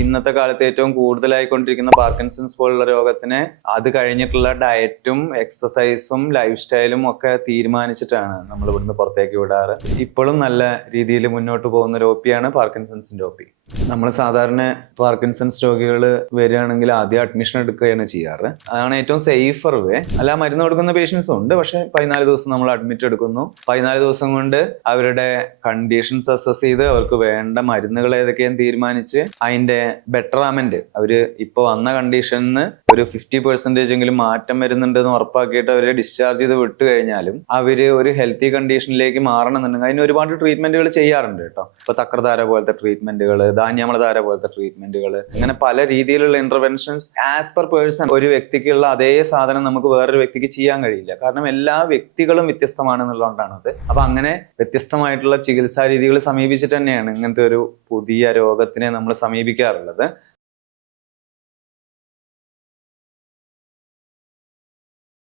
ഇന്നത്തെ കാലത്ത് ഏറ്റവും കൂടുതലായിക്കൊണ്ടിരിക്കുന്ന പാർക്കിൻസൺസ് പോലുള്ള രോഗത്തിന് അത് കഴിഞ്ഞിട്ടുള്ള ഡയറ്റും എക്സസൈസും ലൈഫ് സ്റ്റൈലും ഒക്കെ തീരുമാനിച്ചിട്ടാണ് നമ്മൾ ഇവിടുന്ന് പുറത്തേക്ക് വിടാറ്. ഇപ്പോഴും നല്ല രീതിയിൽ മുന്നോട്ട് പോകുന്ന ഒരു ഒപിയാണ് പാർക്കിൻസൺസിന്റെ ഒപി. നമ്മൾ സാധാരണ പാർക്കിൻസൺസ് രോഗികൾ വരികയാണെങ്കിൽ ആദ്യം അഡ്മിഷൻ എടുക്കുകയാണ് ചെയ്യാറ്. അതാണ് ഏറ്റവും സേഫർ വേ. അല്ല, മരുന്ന് കൊടുക്കുന്ന പേഷ്യൻസും ഉണ്ട്, പക്ഷെ 14 ദിവസം നമ്മൾ അഡ്മിറ്റ് എടുക്കുന്നു. 14 ദിവസം കൊണ്ട് അവരുടെ കണ്ടീഷൻസ് അസസ് ചെയ്ത് അവർക്ക് വേണ്ട മരുന്നുകൾ ഏതൊക്കെയെന്ന് തീരുമാനിച്ച് അതിന്റെ ബെറ്ററാമെന്റ്, അവര് ഇപ്പൊ വന്ന കണ്ടീഷനിൽ ഒരു 50% എങ്കിലും മാറ്റം വരുന്നുണ്ടെന്ന് ഉറപ്പാക്കിയിട്ട് അവരെ ഡിസ്ചാർജ് ചെയ്ത് വിട്ടു കഴിഞ്ഞാലും അവര് ഒരു ഹെൽത്തി കണ്ടീഷനിലേക്ക് മാറണമെന്നുണ്ടെങ്കിൽ അതിന് ഒരുപാട് ട്രീറ്റ്മെന്റുകൾ ചെയ്യാറുണ്ട് കേട്ടോ. ഇപ്പൊ തക്രധാര പോലത്തെ ട്രീറ്റ്മെന്റുകൾ, ധാന്യാമളധാര പോലത്തെ ട്രീറ്റ്മെന്റുകൾ, അങ്ങനെ പല രീതിയിലുള്ള ഇന്റർവെൻഷൻസ് ആസ് പെർ പേഴ്സൺ. ഒരു വ്യക്തിക്കുള്ള അതേ സാധനം നമുക്ക് വേറൊരു വ്യക്തിക്ക് ചെയ്യാൻ കഴിയില്ല, കാരണം എല്ലാ വ്യക്തികളും വ്യത്യസ്തമാണെന്നുള്ളതുകൊണ്ടാണത്. അപ്പൊ അങ്ങനെ വ്യത്യസ്തമായിട്ടുള്ള ചികിത്സാ രീതികൾ സമീപിച്ചിട്ട് തന്നെയാണ് ഇങ്ങനത്തെ ഒരു പുതിയ രോഗത്തിനെ നമ്മൾ സമീപിക്കാറുള്ളത്.